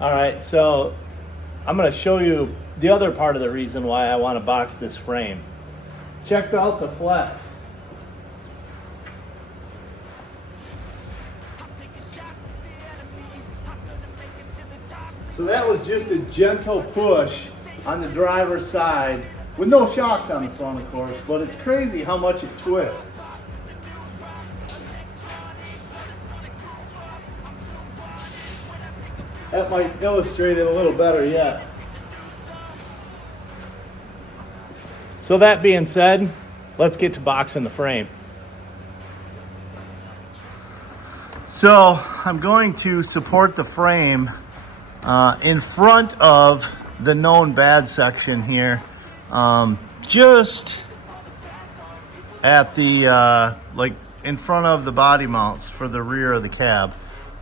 All right, so I'm going to show you the other part of the reason why I want to box this frame. Checked out the flex. So that was just a gentle push on the driver's side with no shocks on the front, of course, but it's crazy how much it twists. That might illustrate it a little better yet. So that being said, let's get to boxing the frame. So I'm going to support the frame in front of the known bad section here, just at the like in front of the body mounts for the rear of the cab.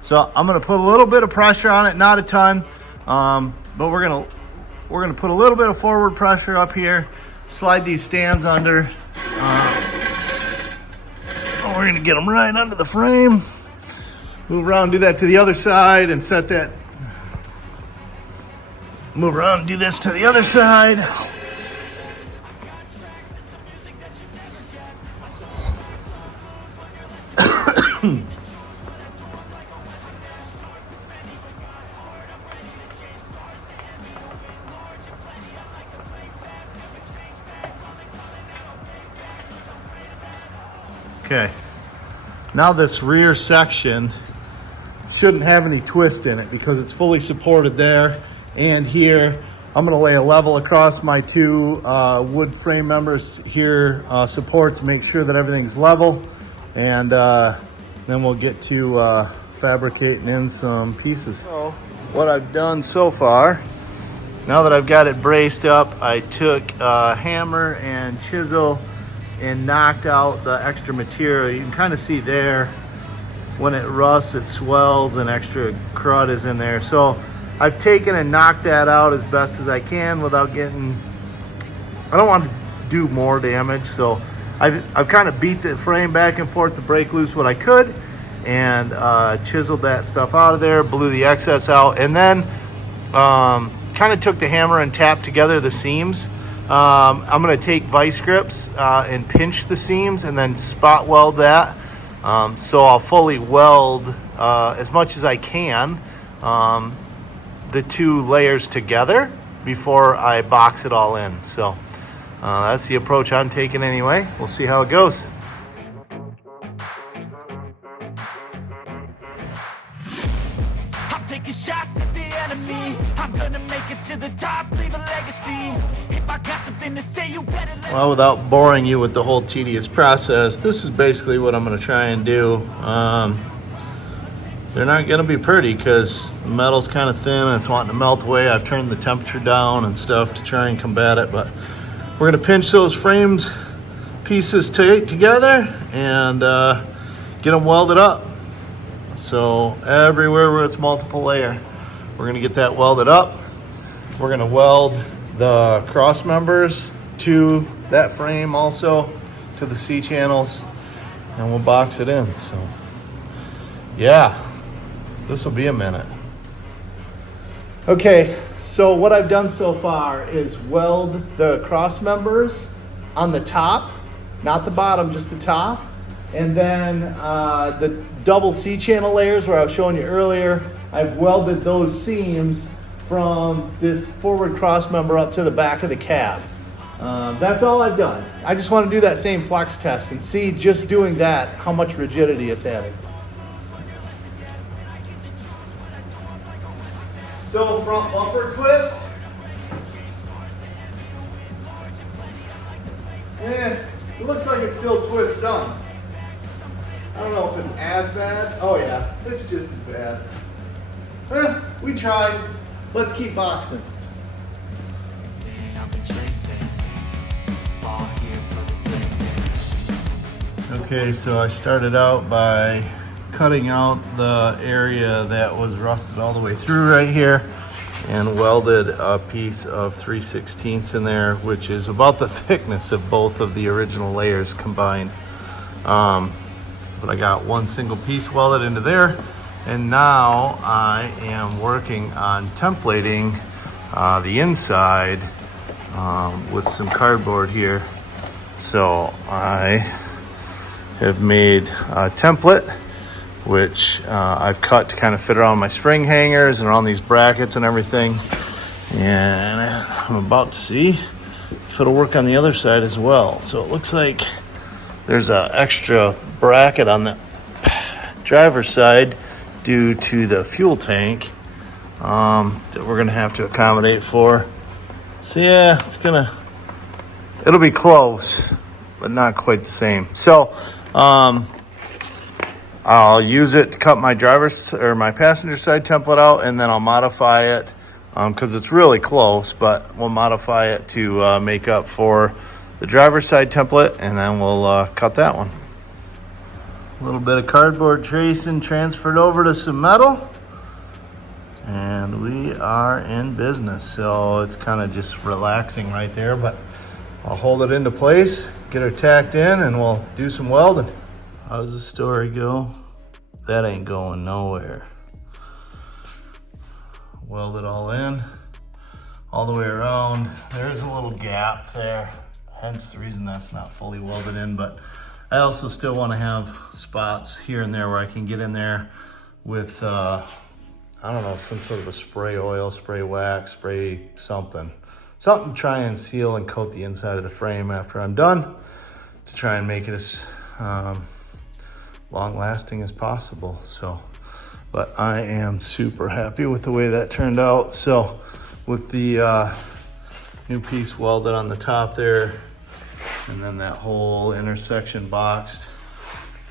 So I'm gonna put a little bit of pressure on it, not a ton, but we're gonna put a little bit of forward pressure up here, slide these stands under. We're gonna get them right under the frame. Move around, do that to the other side, and set that. Move around and do this to the other side. Okay, now this rear section shouldn't have any twist in it because it's fully supported there and here. I'm gonna lay a level across my two wood frame members here, supports, make sure that everything's level, and then we'll get to fabricating in some pieces. So what I've done so far, now that I've got it braced up, I took a hammer and chisel and knocked out the extra material. You can kind of see there when it rusts, it swells and extra crud is in there. So I've taken and knocked that out as best as I can without getting, I don't want to do more damage. So I've kind of beat the frame back and forth to break loose what I could, and chiseled that stuff out of there, blew the excess out, and then kind of took the hammer and tapped together the seams. I'm going to take vice grips and pinch the seams and then spot weld that. So I'll fully weld as much as I can the two layers together before I box it all in. So that's the approach I'm taking anyway. We'll see how it goes. I'm taking shots at the enemy. I'm gonna make it to the top, leave a legacy. If I got something to say, you better let. Well, without boring you with the whole tedious process, this is basically what I'm gonna try and do. They're not gonna be pretty because the metal's kind of thin and it's wanting to melt away. I've turned the temperature down and stuff to try and combat it, but we're gonna pinch those frames pieces together and get them welded up. So everywhere where it's multiple layer, we're gonna get that welded up. We're gonna weld the cross members to that frame, also to the C channels, and we'll box it in. So yeah, this will be a minute. Okay, so what I've done so far is weld the cross members on the top, not the bottom, just the top. And then the double C channel layers where I was showing you earlier, I've welded those seams from this forward cross member up to the back of the cab. That's all I've done. I just want to do that same flex test and see, just doing that, how much rigidity it's adding. So front bumper twist. It looks like it still twists some. I don't know if it's as bad. Oh yeah, it's just as bad. We tried. Let's keep boxing. Okay, so I started out by cutting out the area that was rusted all the way through right here and welded a piece of 3/16 in there, which is about the thickness of both of the original layers combined. But I got one single piece welded into there, And now I am working on templating the inside with some cardboard here. So I have made a template, which I've cut to kind of fit around my spring hangers and around these brackets and everything. And I'm about to see if it'll work on the other side as well. So it looks like there's an extra bracket on the driver's side due to the fuel tank that we're gonna have to accommodate for. So yeah, it'll be close, but not quite the same. So I'll use it to cut my my passenger side template out, and then I'll modify it because it's really close, but we'll modify it to make up for the driver's side template, and then we'll cut that one. A little bit of cardboard tracing transferred over to some metal, and we are in business. So it's kind of just relaxing right there, but I'll hold it into place, get her tacked in, and we'll do some welding. How does the story go? That ain't going nowhere. Weld it all in, all the way around. There's a little gap there, hence the reason that's not fully welded in, but I also still want to have spots here and there where I can get in there with, I don't know, some sort of a spray oil, spray wax, spray something to try and seal and coat the inside of the frame after I'm done, to try and make it as long lasting as possible. So, but I am super happy with the way that turned out. So with the new piece welded on the top there, and then that whole intersection boxed,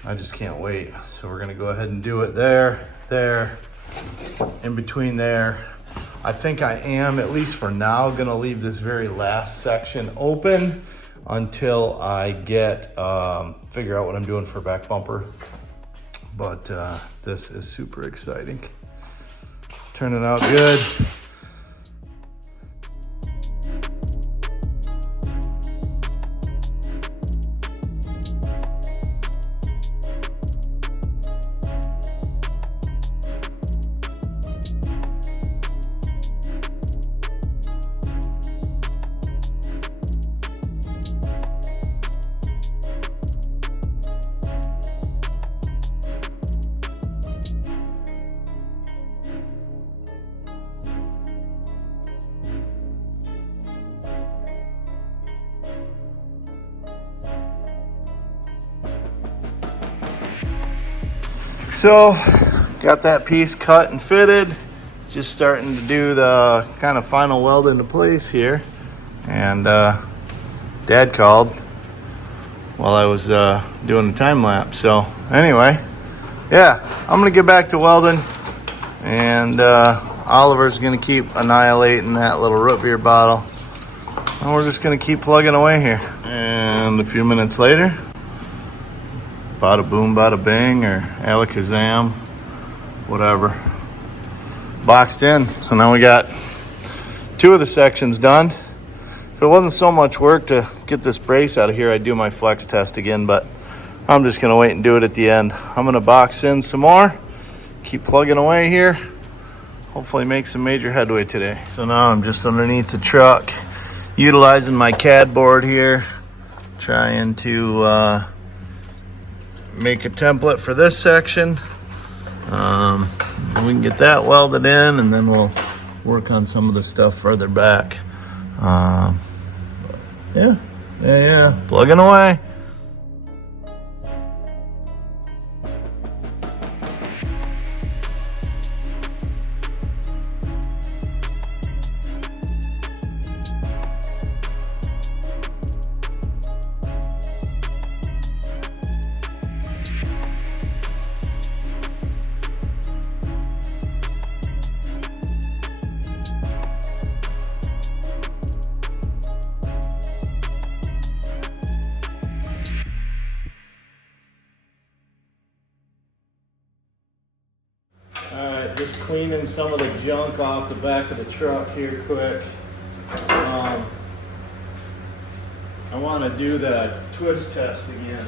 I just can't wait. So we're gonna go ahead and do it there, in between there. I think I am, at least for now, gonna leave this very last section open until I figure out what I'm doing for back bumper. But this is super exciting. Turning out good. So got that piece cut and fitted, just starting to do the kind of final weld into place here. And Dad called while I was doing the time lapse. So anyway, yeah, I'm gonna get back to welding, and Oliver's gonna keep annihilating that little root beer bottle, and we're just gonna keep plugging away here. And a few minutes later, bada boom, bada bing, or alakazam, whatever. Boxed in. So now we got 2 of the sections done. If it wasn't so much work to get this brace out of here, I'd do my flex test again, but I'm just gonna wait and do it at the end. I'm gonna box in some more, keep plugging away here, hopefully make some major headway today. So now I'm just underneath the truck, utilizing my CAD board here, trying to make a template for this section. We can get that welded in, and then we'll work on some of the stuff further back. Yeah, plugging away. Alright, just cleaning some of the junk off the back of the truck here quick. I want to do the twist test again.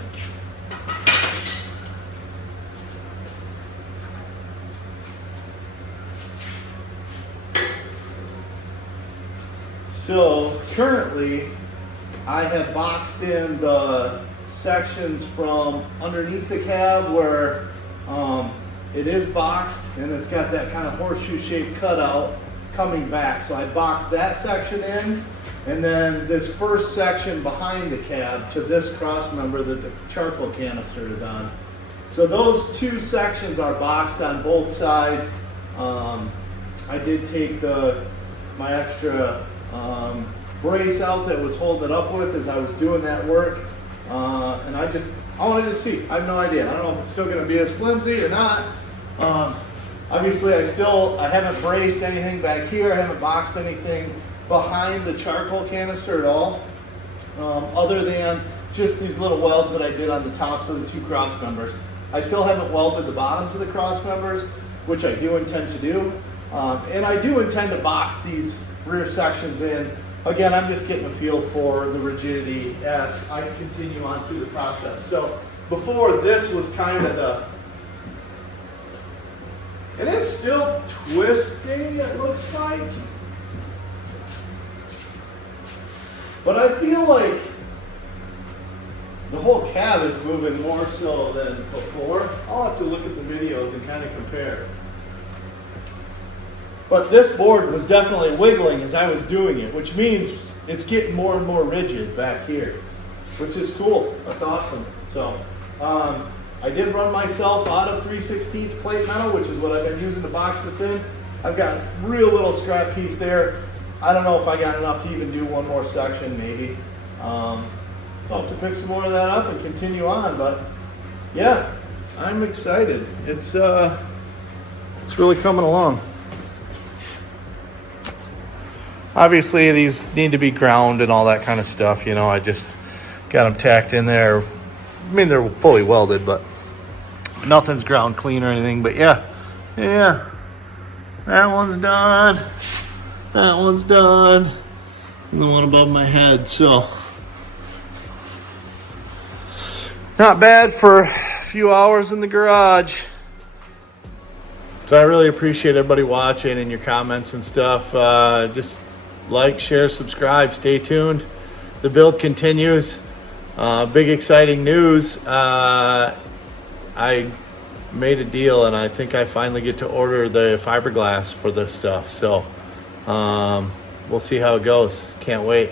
So currently I have boxed in the sections from underneath the cab where it is boxed and it's got that kind of horseshoe shaped cutout coming back. So I boxed that section in, and then this first section behind the cab to this cross member that the charcoal canister is on. So those two sections are boxed on both sides. I did take my extra brace out that was holding it up with as I was doing that work. And I wanted to see. I have no idea. I don't know if it's still going to be as flimsy or not. Obviously, I haven't braced anything back here. I haven't boxed anything behind the charcoal canister at all, other than just these little welds that I did on the tops of the two cross members. I still haven't welded the bottoms of the cross members, which I do intend to do. And I do intend to box these rear sections in. Again, I'm just getting a feel for the rigidity as I continue on through the process. So before, this was kind of and it's still twisting, it looks like. But I feel like the whole cab is moving more so than before. I'll have to look at the videos and kind of compare. But this board was definitely wiggling as I was doing it, which means it's getting more and more rigid back here, which is cool. That's awesome. So I did run myself out of 3/16 plate metal, which is what I've been using to box this in. I've got real little scrap piece there. I don't know if I got enough to even do one more section, maybe. So I'll have to pick some more of that up and continue on. But yeah, I'm excited. It's really coming along. Obviously, these need to be ground and all that kind of stuff. You know, I just got them tacked in there. I mean, they're fully welded, but nothing's ground clean or anything. But yeah, that one's done. That one's done. And the one above my head. So not bad for a few hours in the garage. So I really appreciate everybody watching and your comments and stuff. Just like, share, subscribe, stay tuned. The build continues. Big exciting news. I made a deal and I think I finally get to order the fiberglass for this stuff. So we'll see how it goes. Can't wait.